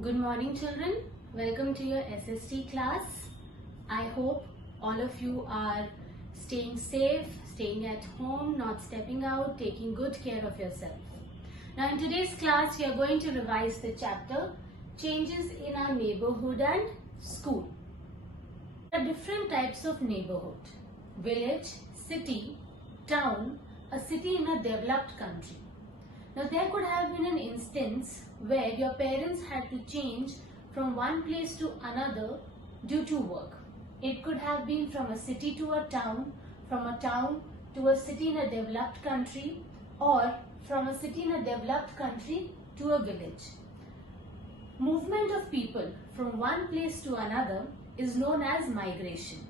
Good morning, children. Welcome to your SST class. I hope all of you are staying safe, staying at home, not stepping out, taking good care of yourself. Now, in today's class, we are going to revise the chapter Changes in Our Neighborhood and School. There are different types of neighborhood: village, city, town, a city in a developed country. Now, there could have been an instance where your parents had to change from one place to another due to work. It could have been from a city to a town, from a town to a city in a developed country, or from a city in a developed country to a village. Movement of people from one place to another is known as migration,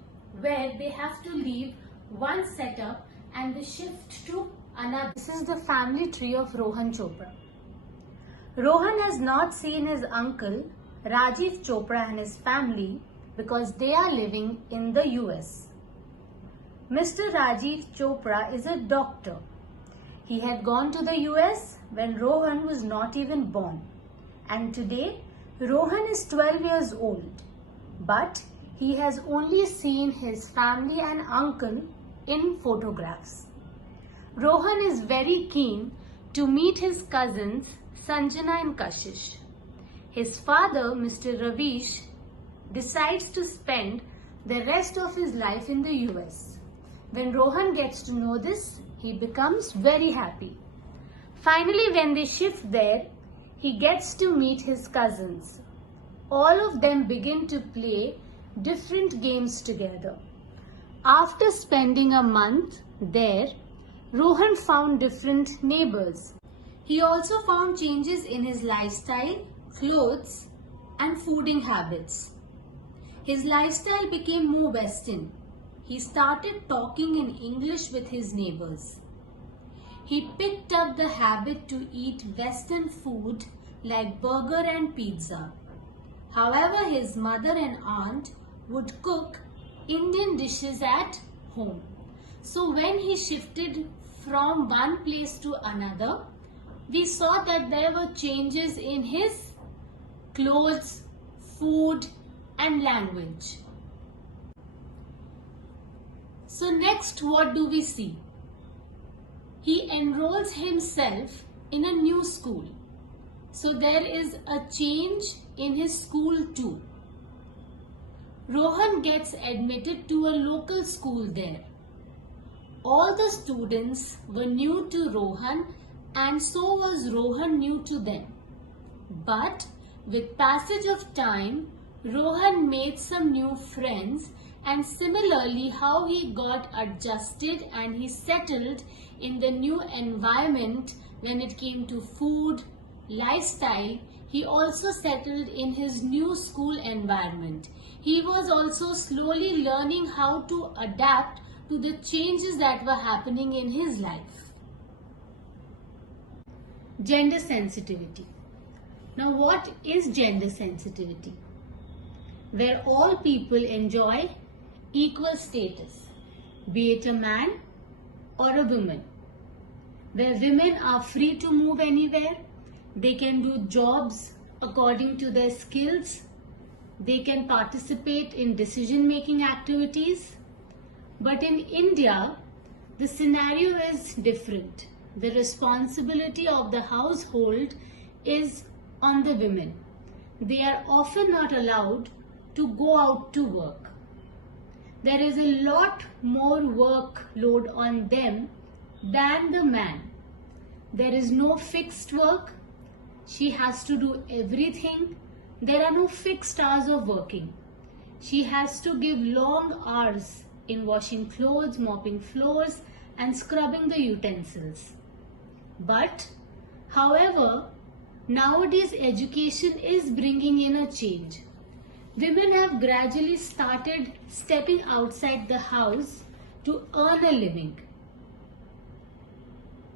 where they have to leave one setup and they shift to another. This is the family tree of Rohan Chopra. Rohan has not seen his uncle Rajiv Chopra and his family because they are living in the US. Mr. Rajiv Chopra is a doctor. He had gone to the US when Rohan was not even born. And today, Rohan is 12 years old. But he has only seen his family and uncle in photographs. Rohan is very keen to meet his cousins Sanjana and Kashish. His father, Mr. Ravish, decides to spend the rest of his life in the US. When Rohan gets to know this, he becomes very happy. Finally, when they shift there, he gets to meet his cousins. All of them begin to play different games together. After spending a month there, Rohan found different neighbors. He also found changes in his lifestyle, clothes, and fooding habits. His lifestyle became more Western. He started talking in English with his neighbors. He picked up the habit to eat Western food like burger and pizza. However, his mother and aunt would cook Indian dishes at home. So when he shifted from one place to another, we saw that there were changes in his clothes, food, and language. So next, what do we see? He enrolls himself in a new school. So there is a change in his school too. Rohan gets admitted to a local school there. All the students were new to Rohan and so was Rohan new to them. But with passage of time, Rohan made some new friends, and similarly how he got adjusted and he settled in the new environment when it came to food, lifestyle, he also settled in his new school environment. He was also slowly learning how to adapt to the changes that were happening in his life. Gender sensitivity. Now, what is gender sensitivity? Where all people enjoy equal status, be it a man or a woman. Where women are free to move anywhere, they can do jobs according to their skills, they can participate in decision-making activities. But in India, the scenario is different. The responsibility of the household is on the women. They are often not allowed to go out to work. There is a lot more workload on them than the man. There is no fixed work. She has to do everything. There are no fixed hours of working. She has to give long hours in washing clothes, mopping floors, and scrubbing the utensils. But, however, nowadays education is bringing in a change. Women have gradually started stepping outside the house to earn a living.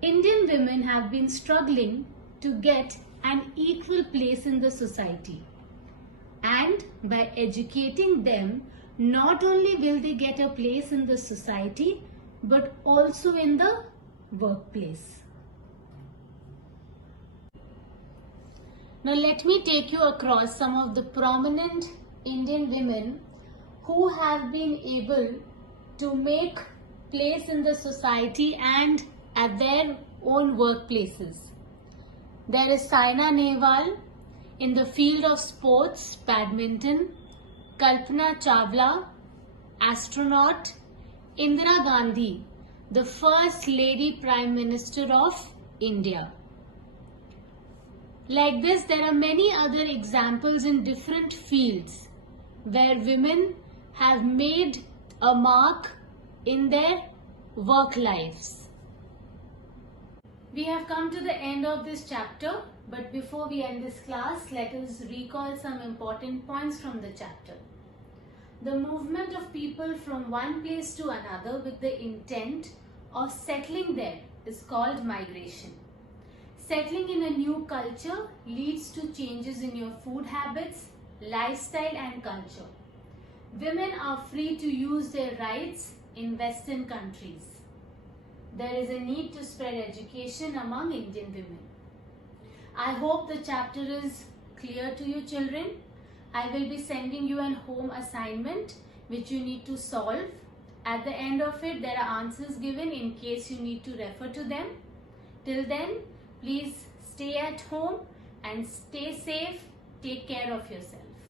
Indian women have been struggling to get an equal place in the society. And by educating them, not only will they get a place in the society, but also in the workplace. Now let me take you across some of the prominent Indian women who have been able to make place in the society and at their own workplaces. There is Saina Nehwal in the field of sports, badminton, Kalpana Chawla, astronaut, Indira Gandhi, the first Lady Prime Minister of India. Like this, there are many other examples in different fields where women have made a mark in their work lives. We have come to the end of this chapter, but before we end this class, let us recall some important points from the chapter. The movement of people from one place to another with the intent of settling there is called migration. Settling in a new culture leads to changes in your food habits, lifestyle and culture. Women are free to use their rights in Western countries. There is a need to spread education among Indian women. I hope the chapter is clear to you, children. I will be sending you an home assignment which you need to solve. At the end of it, there are answers given in case you need to refer to them. Till then, please stay at home and stay safe. Take care of yourself.